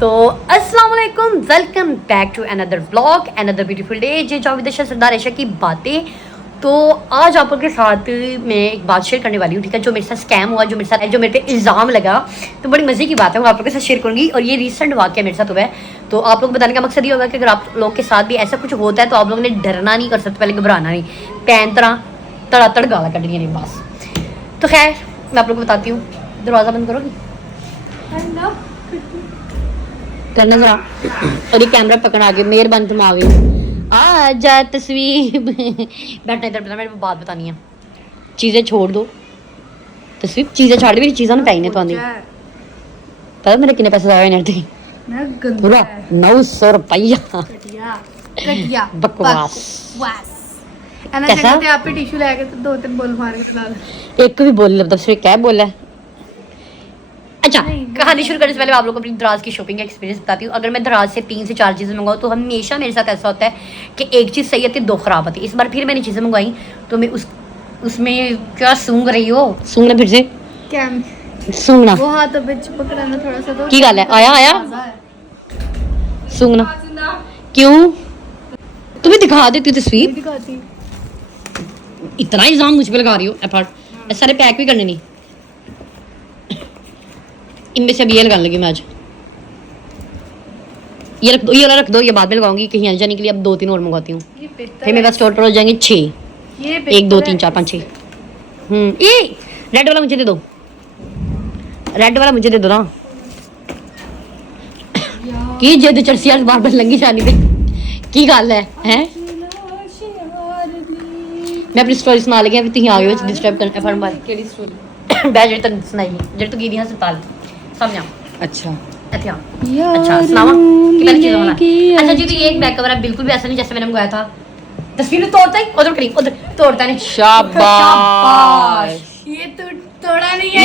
तो अस्सलाम वालेकुम, welcome back to another vlog, another beautiful day. जे जावेद अशा सरदार ऐशा की बातें। तो आज आप लोगों के साथ मैं एक बात शेयर करने वाली हूँ, ठीक है। जो मेरे साथ स्कैम हुआ, जो मेरे पे इल्ज़ाम लगा, तो बड़ी मज़े की बात है, मैं आप लोगों के साथ शेयर करूँगी। और ये रिसेंट वाक़या मेरे साथ हुआ है। तो आप लोग बताने का मकसद ये होगा कि अगर आप लोग के साथ भी ऐसा कुछ होता है तो आप लोगों ने डरना नहीं, कर सकते पहले घबराना नहीं, पैन तरह तड़ातड़ गाला कटनी नहीं बस। तो खैर मैं आप लोग को बताती हूँ। दरवाज़ा बंद करोगी करना जरा, और ये कैमरा पकड़ आगे मेहरबानी तुम आगे आ जा तस्वीर बैठना इधर, मेरे को बात बतानी है। चीजें छोड़ दो, तस्वीर चीजें छाड़ दे, मेरी चीज़ें पैने तो आंदी पता मेरे कितने पैसे आए नहीं पूरा 900 रुपया बकवास। कैसा आप पे टिश्यू लेके तो 2-3 बोल मार के ला दो। एक भी बोल लब तस्वीर क्या बोला। अच्छा, कहानी शुरू करने से पहले आप लोगों को अपनी दराज की शॉपिंग का एक्सपीरियंस बताती हूँ। अगर मैं दराज से 3 से 4 चीज़ें मंगवाऊँ तो हमेशा मेरे साथ ऐसा होता है कि एक चीज़ सही आती है, 2 ख़राब आती है। इस बार फिर मैंने चीज़ें मंगवाई तो मैं उसमें क्या सूंघ रही हो, सूंघना फिर से क्या सूंघना वो हाथ पे चिपक रहना थोड़ा सा तो की गल है। आया सूंघना क्यों तुम्हें दिखा देती हूँ तस्वीर। दिखाती इतना इल्ज़ाम मुझ पे लगा रही हो। एफर्ट सारे पैक भी करने नहीं, इनमें से अब ये लगाने लगी मैं आज। ये रख दो, ये वाला रख दो, ये बाद में लगाऊंगी कहीं आने जाने के लिए। अब 2-3 और मंगवाती हूँ, फिर मेरे पास टोटल हो जाएंगे 6। 1 2 3 4 5 6। ये रेड वाला मुझे दे दो, रेड वाला मुझे दे दो ना। की जिद चरसी आज बार बार लंगी जानी पे की गल है हैं। मैं अपनी स्टोरी सुना लगी, अभी तुम आ गए हो डिस्टर्ब करने। एफर्ट मार केड़ी स्टोरी बैठ जे तन सुनाई जे तू गिरी हस्पताल समझा। अच्छा अच्छा सुनावा कि पहली चीज होना। अच्छा जी, तो ये एक बैक कवर है, बिल्कुल भी ऐसा नहीं जैसे मैंने मंगवाया था। तस्वीर में तोड़ता ही उधर करी, उधर तोड़ता नहीं। शाबाश। ये तो तोड़ा नहीं है,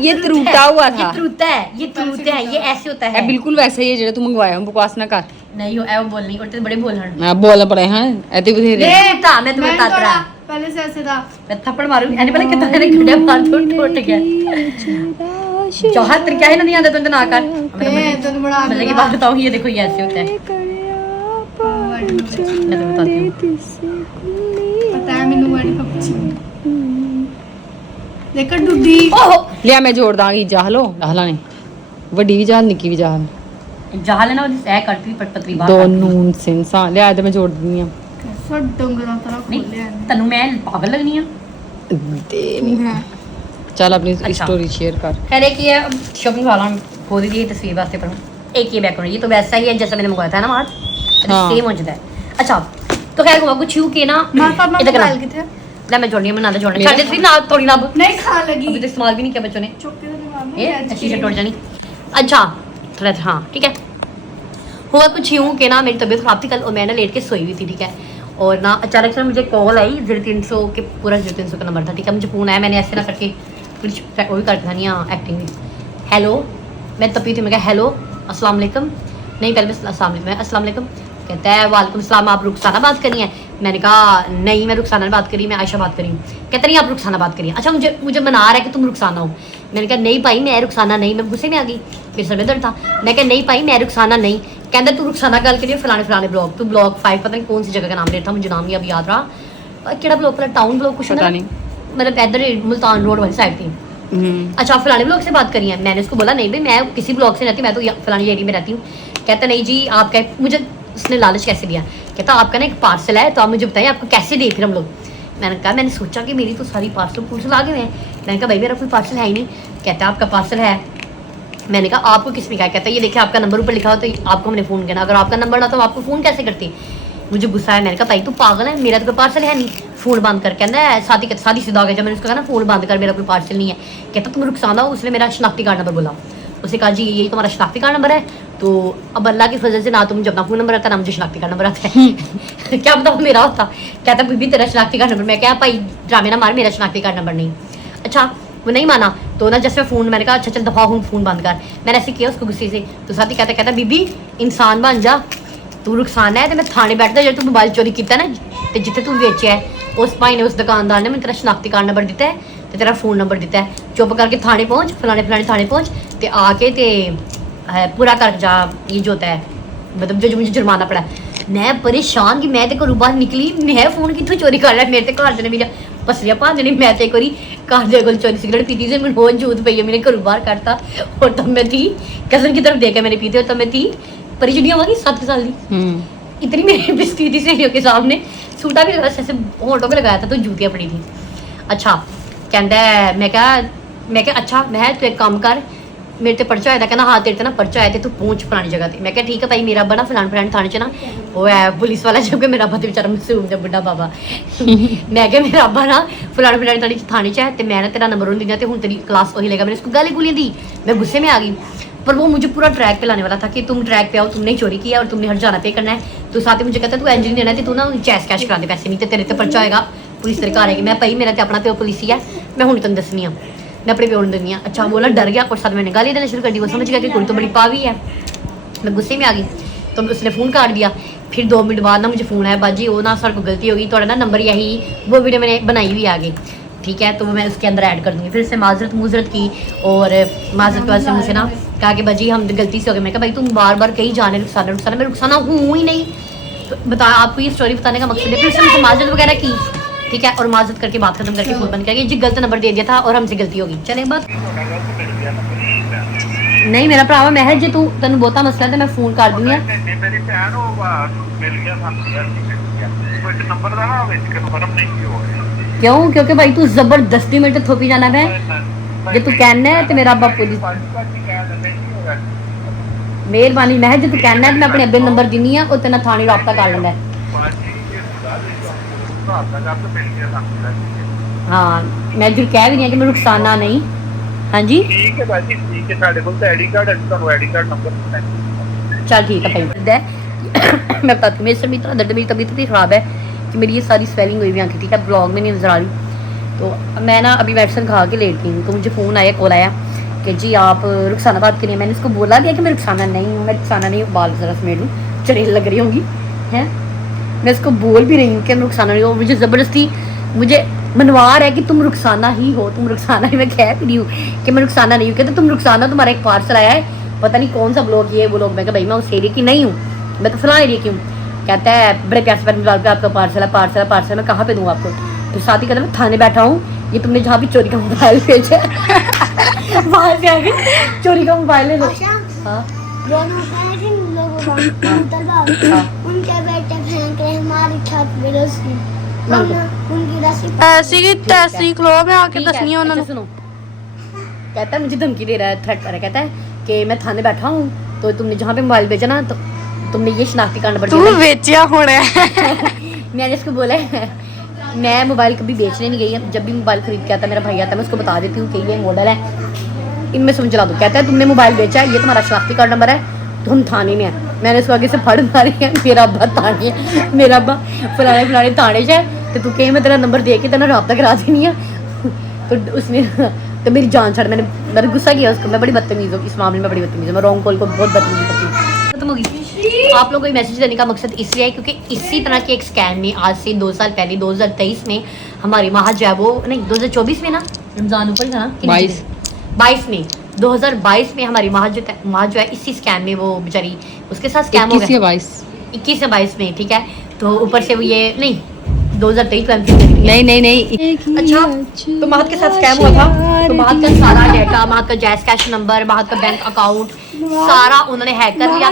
ये त्रुटा हुआ था। ये त्रुटता है, ये ऐसे होता है। बिल्कुल वैसा ही है जेड़ा तू मंगवाया, बकवास ना कर। नहीं हो ए वो बोल नहीं करते, बड़े बोल हन मैं बोलना पड़े हैं ऐसे बथेरे। था मैं तुम्हें बता रहा, पहले से ऐसे था। मैं थप्पड़ मारूंगी। यानी पहले कितना मैंने खड़े मार टूट गया। जहाँ तेरे क्या है ना नहीं आता तो ना कर। तो बड़ा मजे की बात बताऊँ, ये देखो ये ऐसे होता है। मैं तो बताती हूँ, पता है मैनू वाली पक्षी देखो डुडी। ओहो लिया मैं जोड़ दांगी जाहलो जाहला नहीं वड्डी भी जाल निक्की भी जाल जहाँ लेना वो ऐ करती पतली बात दो नून सिंसा लिया तो मैं जोड़ दूंगी। कैसा डंगरा तरह खोले है। तनु मैं पागल लगनी है। चल अपनी अच्छा। स्टोरी शेयर कर। खैर एक ये शॉपिंग वाला खोल दी तस्वीर वास्ते पर एक ये बैक ये तो वैसा ही है जैसा मैंने मंगवाया था ना आज, सेम हो जाता है। अच्छा तो खैर हुआ कुछ यूं के ना इधर करना ले मैं जोड़नी है, मैं ना जोड़ने छाड़ दे फिर ना थोड़ी ना नहीं खा लगी अभी तो इस्तेमाल भी नहीं किया बच्चों ने। चुपके से दिमाग में ये शीशे टूट जानी। अच्छा थोड़ा हाँ ठीक है। हुआ कुछ यूं के ना मेरी तबीयत खराब थी कल और मैं ना लेट के सोई हुई थी, ठीक है। और ना अचानक से मुझे कॉल आई 0300 के पूरा 0300 का नंबर था, ठीक है। मुझे फोन आया, मैंने ऐसे ना करके कुछ वो भी करता था नहीं एक्टिंग भी। हेलो मैं तब थी, मैं कहा हेलो अस्सलाम वालेकुम। नहीं पहले मैं अस्सलाम वालेकुम, मैं अस्सलाम वालेकुम। कहता है वालेकुम सलाम, आप रुखसाना बात करी हैं। मैंने कहा नहीं मैं रुखसाना बात करी, मैं आयशा बात करी हूँ। कहता नहीं आप रुखसाना बात करिए। अच्छा मुझे मना रहा है कि तुम रुखसाना हो। मैंने कहा नहीं भाई मैं रुखसाना नहीं, मैं गुस्से में आ गई, फिर सर में दर्द था। मैं कहा नहीं भाई मैं रुखसाना नहीं। कहता तू रुखसाना गल करिए फलाने ब्लॉग, तू ब्लॉग 5 पता नहीं कौन सी जगह का नाम ले था, मुझे नाम नहीं अब याद रहा। केड़ा ब्लॉग पहले टाउन ब्लॉग कुछ पता नहीं, मतलब इधर मुल्तान रोड वाली साइड थी। अच्छा फलाने ब्लॉग से बात करी है। मैंने उसको बोला नहीं भाई मैं किसी ब्लॉग से रहती, मैं तो फलानी एरिया में रहती हूँ। कहता नहीं जी आप क्या, मुझे उसने लालच कैसे दिया। कहता आपका ना एक पार्सल है तो आप मुझे बताइए आपको कैसे दे फिर हम लोग। मैंने कहा मैंने सोचा कि मेरी तो सारी पार्सल आ गए हैं। मैंने कहा भाई मेरा कोई पार्सल है ही नहीं। कहता आपका पार्सल है। मैंने कहा आपको किसने कहा। कहता ये देखिए आपका नंबर ऊपर लिखा हो तो आपको हमने फ़ोन किया, अगर आपका नंबर ना तो आपको फ़ोन कैसे करती। मुझे गुस्सा है, मैंने कहा भाई तू पागल है, मेरा तो कोई पार्सल है नहीं, फ़ोन बंद कर। कहना है शादी शुदा हो गया। जब मैंने उसको कहा ना फ़ोन बंद कर, मेरा कोई पार्सल नहीं है। कहता तुम रुखसाना हो। उसने मेरा शनाख्ती कार्ड नंबर बोला। उसने कहा जी यही तुम्हारा शनाख्ती कार्ड नंबर है। तो अब अल्लाह की फजल से ना तो मुझे अपना फ़ोन नंबर आता ना मुझे शनाख्ती कार्ड नंबर आता है क्या बताऊँ मेरा होता। कहता बीबी तेरा शनाख्ती कार्ड नंबर। मैं क्या भाई ड्रामे ना मार, मेरा शनाख्ती कार्ड नंबर नहीं। अच्छा वो नहीं माना तो ना जैसे फ़ोन मैंने कहा अच्छा चल दफा हूँ फ़ोन बंद कर। मैंने ऐसे किया उसको गुस्से से। तो साथ ही कहता बीबी इंसान बन जा, तू रुखसाना है तो मैं थाने बैठता जो तू मोबाइल चोरी किया ना तो जितने तू बेचा है उस भाई ने उस दुकानदार ने मैंने तेरा शनाख्ती कार्ड नंबर दिता है तो तेरा फ़ोन नंबर दिता है, चुप करके थाने पहुँच फलाने थाने पहुँच तो आके तो पूरा कर जा, ये जो होता है मतलब जो मुझे जुर्माना पड़ा। मैं परेशान कि मैं तो घरों बाहर निकली, मैं फोन कितों चोरी कर लिया, मेरे तो घर जाने मेरा पसलिया भाजने, मैं तो एक बारी घर जाए कोल चोरी सिगरेट पीती थी, मैंने बहुत जूत पई है, मैंने घरों बाहर करता। और तब मैं थी कजन की तरफ देकर मैंने पीते, और तब मैं थी परिचनी होगी 7 साल की। इतनी मेरी बिस्ती थी सहेलियों के सामने, सूटा भी लगा ऐसे होटों पे लगाया था तो जूतियाँ पड़ी थी। अच्छा कहता है, मैं क्या अच्छा मैं तू एक काम कर, मेरे ते पर्चा आया था, कहना हाँ तेरे ते ना पर्चा आया थे, तू पहुंच फलानी जगह ते। मैं क्या ठीक है भाई, मेरा अब्बा ना फलान थाने च ना वो है पुलिस वाला, जबकि मेरा अब्बा तो बेचारा मासूम जब बुढ़ा बाबा। मैं क्या मेरा अब्बा ना फलान थाने च है, तो मैं ना तेरा नंबर उन्हें दिया, तो हूँ तेरी क्लास वही लेगा। मैंने उसको गाली गुलियाँ दी, मैं गुस्से में आ गई। पर वो मुझे पूरा ट्रैक पे लाने वाला था कि तुम ट्रैक पे आओ, तुमने ही चोरी किया और तुमने हर जाना पे करना है। तो साथ ही मुझे कहता है तू इंजन देना है, तू ना कैश करा दे पैसे, नहीं तो तेरे ते पर्चा आएगा, पुलिस तेरे घर आएगी। मैं भाई मेरा तो अपना प्यो पुलिस ही है, मैं हूँ तुम दसनी हाँ, मैं अपने प्यो देनी हाँ। अच्छा वो ना डर गया और साथ मैंने गाली देना शुरू कर दी। वो समझ गया कि कुड़ी तो बड़ी पावी है, मैं गुस्से में आ गई। तो उसने फ़ोन काट दिया। फिर 2 मिनट बाद ना मुझे फ़ोन आया, बाजी वो ना सर को गलती होगी, थोड़ा ना नंबर यही वो वीडियो मैंने बनाई हुई आगे, ठीक है, तो वो मैं उसके अंदर ऐड कर दूँगी। फिर उसने माजरत की, और माजरत के बाद से मुझे ना कहा कि बाजी हम गलती से हो गए। मैं कहा भाई तुम बार बार कहीं जाने रुखसाना, मैं रुखसाना हूँ ही नहीं। तो बता, आपको ये स्टोरी बताने का मकसद है। फिर उसने मुझे माजरत वगैरह की, ठीक है, और माजरत करके बात खत्म करके फोन बंद करके जी गलत नंबर दे दिया था और हमसे गलती होगी, चले बात नहीं। मेरा भरावा मैं है, जे तू तेन बहुता मसला तो मैं फोन कर दूंगी। मेरी भैन मिल गया नंबर का ना कन्फर्म नहीं हो। क्यों? क्योंकि भाई तू जबरदस्ती मेरे ते थोपी जाना है, जे तू कहना है तो मेरा अब्बा पुलिस मेहरबानी, मैं जे तू कहना है तो मैं अपने अब्बे नंबर दिनी है और तेना थाने राब्ता कर लेंदा है। हाँ मैं जो कह भी नहीं कि मैं रुखसाना नहीं। हाँ जी ठीक है बाजी, ठीक है, साढ़े कोल आईडी कार्ड है, तो आईडी कार्ड नंबर चल ठीक है भाई। मैं बताती हूँ, मेरे सर में इतना दर्द, मेरी तबीयत इतनी ख़राब है कि मेरी ये सारी स्वेलिंग हुई हुई आंखें, ठीक है, ब्लॉग में नहीं नजर आ रही। तो मैं ना अभी मेडिसिन खा के लेटी हूँ, तो मुझे फ़ोन आया, कॉल आया कि जी आप रुखसाना बात करिए। मैंने उसको बोला दिया कि मैं रुखसाना नहीं हूँ, मैं रुखसाना नहीं हूँ, बाल ज़रा समेट लूँ, चढ़ेल लग रही होंगी हैं। मैं उसको बोल भी रही हूँ कि मैं रुखसाना नहीं हूँ, मुझे ज़बरदस्ती मुझे मनवार है कि तुम रुखसाना ही हो, तुम रुखसाना ही। मैं कह भी नहीं हूँ कि मैं रुखसाना नहीं हूँ, कहते तुम रुखसाना, तुम्हारा एक पार्सल आया है, पता नहीं कौन सा ब्लॉग ये वो लोग। मैं कहा भाई मैं उस एरिया की नहीं हूँ, मैं तो फलां एरिया की हूँ। कहता है बड़े प्यार से मिला के आपका पार्सल है, पार्सल है, पार्सल मैं कहाँ पे दूँ आपको। तो साथ ही कहता मैं थाने बैठा हूँ, ये तुमने जहाँ भी चोरी का मोबाइल भेजा वहाँ से आगे चोरी का मोबाइल ले लो। हाँ उनके बेटे फेंक रहे हमारी छत पे रस्सी, उनकी रस्सी ऐसी की तैसी खलो में आके दसनी है उन्होंने। सुनो, कहता है मुझे धमकी दे रहा है, थ्रेट कर रहा है, कहता है कि मैं थाने बैठा हूँ, तो तुमने जहाँ पे मोबाइल भेजा ना, तो तुमने ये शनाख्ती कार्ड नंबर तू बेचिया होना है। मैंने इसको बोला है मैं मोबाइल कभी बेचने नहीं गई, जब भी मोबाइल खरीद के आता मेरा भाई आता है, मैं उसको बता देती हूँ कि ये मॉडल है, इनमें समझ चला दो। कहता है तुमने मोबाइल बेचा है, ये तुम्हारा शनाख्ती कार्ड नंबर है, तो हम थाने में हैं। मैंने उसको आगे से फड़ मारी है, मेरा अब्बा थाने, मेरा अब्बा फलाने थाने से है, तो तू कहीं मैं तेरा नंबर दे के तेना रब्ता करा देनी है। तो उसने तो मेरी जान छड़, मैंने गुस्सा किया उसको। मैं बड़ी बदतमीज़ हूँ इस मामले में, बड़ी बदतमीज़ हूँ मैं, रॉन्ग कॉल को बहुत बदतमीज़ करती हूँ। खत्म होगी। आप लोगों को मैसेज देने का मकसद इसलिए है क्योंकि इसी तरह के एक स्कैम में आज से 2 साल पहले 2023 में हमारी माँ जो है वो नहीं 2024 में ना रमजान ऊपर ही था ना 22 में 2022 में हमारी माँ जो है इसी स्कैम में वो बेचारी उसके साथ स्कैम हो गया 21 से 22 में, ठीक है। तो ऊपर से वो ये नहीं 2023 नहीं अच्छा, तो महत के साथ स्कैम हुआ था। तो महत का सारा डाटा, महत का जैस कैश नंबर, महत का बैंक अकाउंट सारा उन्होंने हैक कर लिया।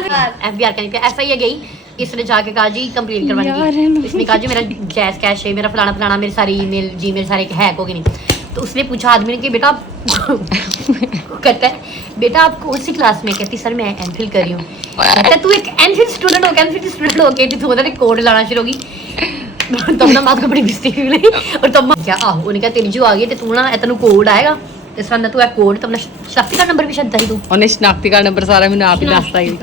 FBI का FIR गई, इसने जाके कहा जी कंप्लेंट करवानी। इसने कहा जी मेरा जैस कैश है, मेरा फलाना मेरे सारी ईमेल जी मेरे सारे हैक हो गए नहीं। तो उसने पूछा आदमी ने कि बेटा कहता है बेटा आप कौन सी क्लास में? कहती सर मैं एमफिल कर रही हूँ। कहता तू एक एमफिल स्टूडेंट हो के तू उन्होंने कोड लाना शुरू होगी। तब ना माँ को बड़ी बिस्ती हुई और तब क्या आहो उन्हें कहा तेरी जो आ गई तू ना तेन कोड आएगा इस ना तू कोड तब शनाख्ती कार्ड नंबर भी शायद दही तू ਉਹਨੇ ਸ਼ਨਾਖਤੀ ਕਾਰਡ ਨੰਬਰ ਸਾਰਾ ਮੈਨੂੰ ਆਪ ਹੀ ਦੱਸਤਾ ਹੀ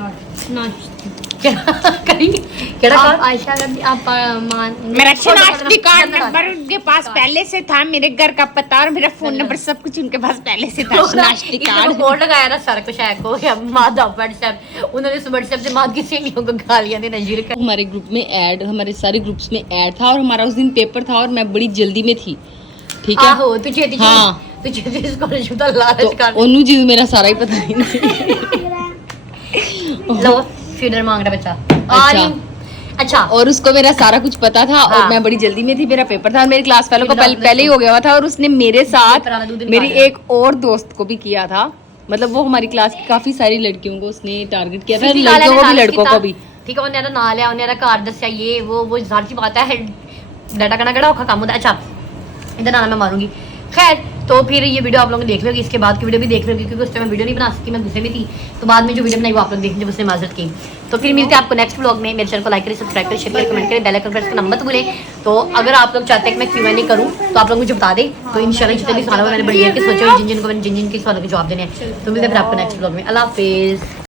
केड़ा आप आयशा का आप मान मेरा शनाख्ती कार्ड नंबर उनके पास पहले से था, मेरे घर का पता और मेरा फोन नंबर सब कुछ उनके पास पहले से था। शनाख्ती कार्ड कोड लगाया ना सारा कुछ हैक हो गया। माद व्हाट्सएप उन्होंने इस व्हाट्सएप से माद की सहेलियों को गालियां देना शुरू कर। हमारे ग्रुप में ऐड, हमारे सारे ग्रुप्स में ऐड था और हमारा उस दिन पेपर था और मैं बड़ी जल्दी में थी, ठीक है। आहो तू छेती हाँ तू छेती स्कॉलरशिप ਦਾ ਲਾਲਚ ਕਰ ਉਹਨੂੰ ਜੀ ਮੇਰਾ ਸਾਰਾ ਹੀ ਪਤਾ ਹੀ ਨਹੀਂ लो फीडर मांग रहा बच्चा आ रही हूँ। अच्छा और उसको मेरा सारा कुछ पता था हाँ। और मैं बड़ी जल्दी में थी, मेरा पेपर था और मेरे क्लास वालों को फिर आपने पहले ही हो गया हुआ था और उसने मेरे साथ पेपर वाला 2 दिन मेरी बाद है। एक और दोस्त को भी किया था। मतलब वो हमारी क्लास की काफी सारी लड़कियों को उसने टारगेट किया था, फिर लड़कियों को भी नाले लड़कों को भी। ठीक है उन्हें ना लिया उन्हें कार दसिया ये वो ज़ाहिर सी बात है डाटा करना कड़ा औखा काम होता है। अच्छा इधर आना मैं मारूंगी। खैर तो फिर ये वीडियो आप लोग देख लोगे, इसके बाद की वीडियो भी देख लोगे क्योंकि उस टाइम मैं वीडियो नहीं बना सकी, मैं गुस्से में थी। तो बाद में जो वीडियो बनाई वो आप लोग देखेंगे, उसने माजरत की। तो फिर मिलते हैं आपको नेक्स्ट व्लॉग में। मेरे चैनल को लाइक करें, सब्सक्राइब करें, शेयर करें, कमेंट करें, बेल आइकन प्रेस करना मत भूलें। तो अगर आप लोग चाहते हैं कि मैं Q&A करूँ तो आप लोग मुझे बता दें। तो इंशाल्लाह जितने भी सवालों मैंने बढ़िया के सोचे हुए जिन जिन के सवालों के जवाब देने हैं। तो मिलते हैं फिर आपको नेक्स्ट व्लॉग में। अल्लाह हाफिज़।